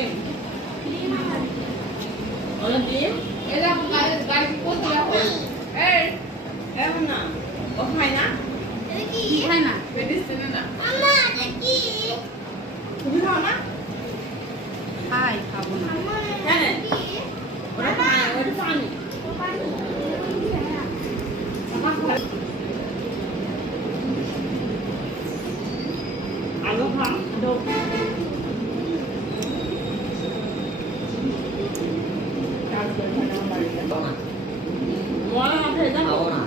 ডিম ওলা ডিম এলা গাড়ি কোন রাখো এই এমন না ও খায় না কি খায় না মেডিসিন না আম্মা এটা কি তুমি খাও না খাই খাবো না কেন কি ওটা খায় ওটা পানি আলু খাও মনে আছে এটা খাবো না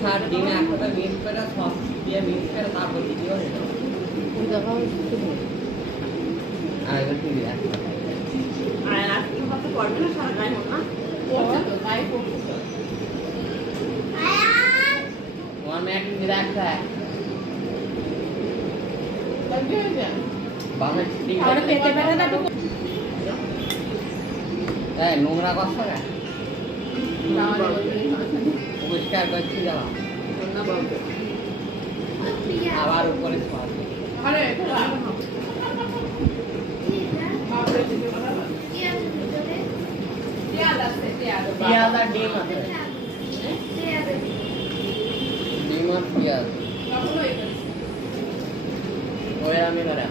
সার ডিমে একটা মিক্স করে সস দিয়ে মিক্স করে তারপর দিও এটা ওই জায়গা আর এবার তুমি একটা আর আজকে কত করবে না সারা গায়ে হোক না করছে তো গায়ে করছে তো আয়ান তোমার মেয়ে কি রাখতা লাগবে হয়ে যায় বামে ঠিক আর পেটে ব্যথা না তো এই নোংরা করছ না পরিষ্কার করছি যাও না বলতে আবার উপরে সস আরে বাপরে দিদি কথা বল কি আছে ভিতরে পেঁয়াজ আছে পেঁয়াজ পেঁয়াজ আর ডিম আছে ডিম আর পেঁয়াজ কখনো এটা ওই আমি করে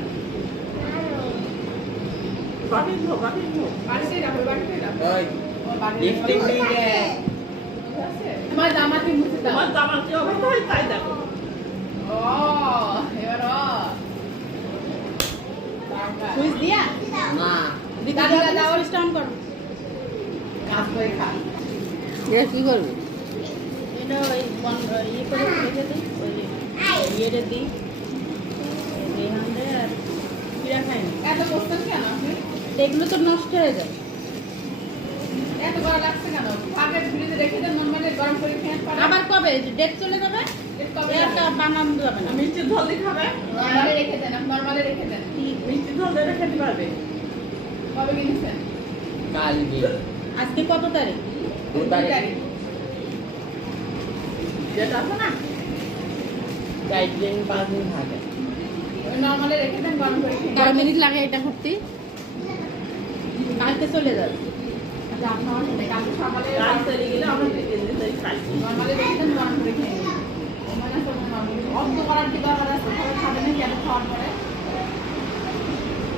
বাড়িতে রাখো বাড়িতে রাখো ওই ও বাড়িতে লিপস্টিক দিয়ে আছে তোমার জামাটি মুছে দাও তোমার জামাটি অবস্থা হয় তাই দেখো ও এবার সুইচ দিয়া না দিদা দাও স্টান করো কাজ করে খা এটা কি করবে এটা ওই ইয়ে করে রেখে দিই ওই ইয়েটা দিই রেহান দেয় আর কিরা খাই না এত বসতেন কেন আপনি এগুলো তো নষ্ট হয়ে যায় এত গরম লাগছে কেন আগে ফ্রিজে রেখে দেন নরমালি গরম করে খেয়ে পারে আবার কবে ডেট চলে যাবে কবে এটা বানানো যাবে না মিষ্টি ঝোল দিয়ে খাবে নরমালি রেখে দেন নরমালি রেখে দেন মিষ্টি ঝোল দিয়ে খেতে পারবে কবে কিনেছেন কাল দিয়ে আজকে কত তারিখ 2 তারিখ যেটা আছে না 4 দিন 5 দিন থাকে নরমালি রেখে দেন গরম করে খেয়ে 12 মিনিট লাগে এটা করতে কালকে চলে যাবে আচ্ছা আপনার সাথে কালকে সকালে রাত চলে গেলে আমরা 3 দিন ধরে খাই নরমালি রেখে দেন গরম করে খেয়ে নিন মানে কোনো নরমালি অন্ত করার কি দরকার আছে খাবেন না কেন খাওয়ার পরে